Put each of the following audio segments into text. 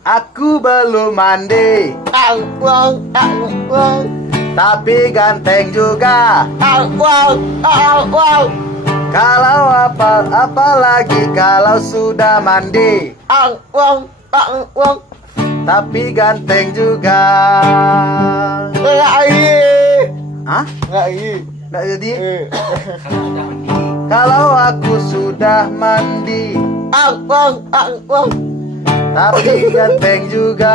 Aku belum mandi, tapi ganteng juga. Kalau apalagi kalau sudah mandi, tapi ganteng juga. Hah? Nggak jadi? Kalau aku sudah mandi, tapi ganteng juga.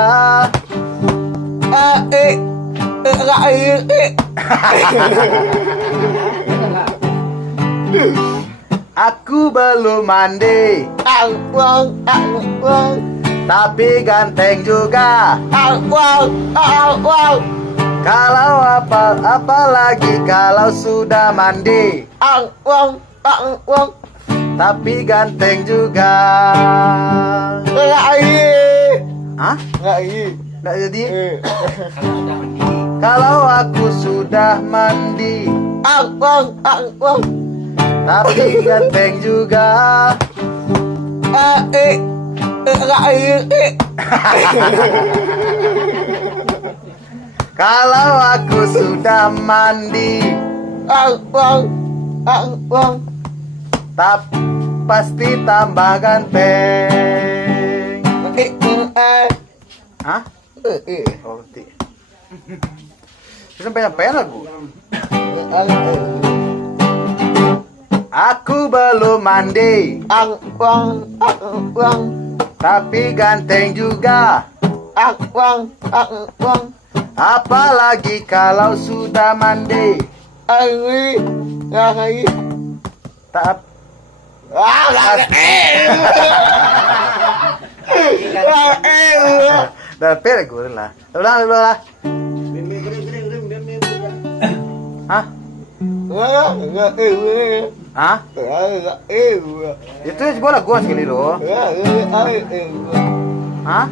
Aku belum mandi, tapi ganteng juga. Kalau apalagi kalau sudah mandi, tapi ganteng juga. Hah? Nggak jadi? Kalau aku sudah mandi, tapi ganteng juga. Kalau aku sudah mandi, pasti tambah ganteng. Hah? Oh, sampai lagu. Aku belum mandi, tapi ganteng juga. Apalagi kalau sudah mandi, tak. Dah pere gue lah. Ulang. Hah? Hah? Itu bola gua sekali lo. Hah?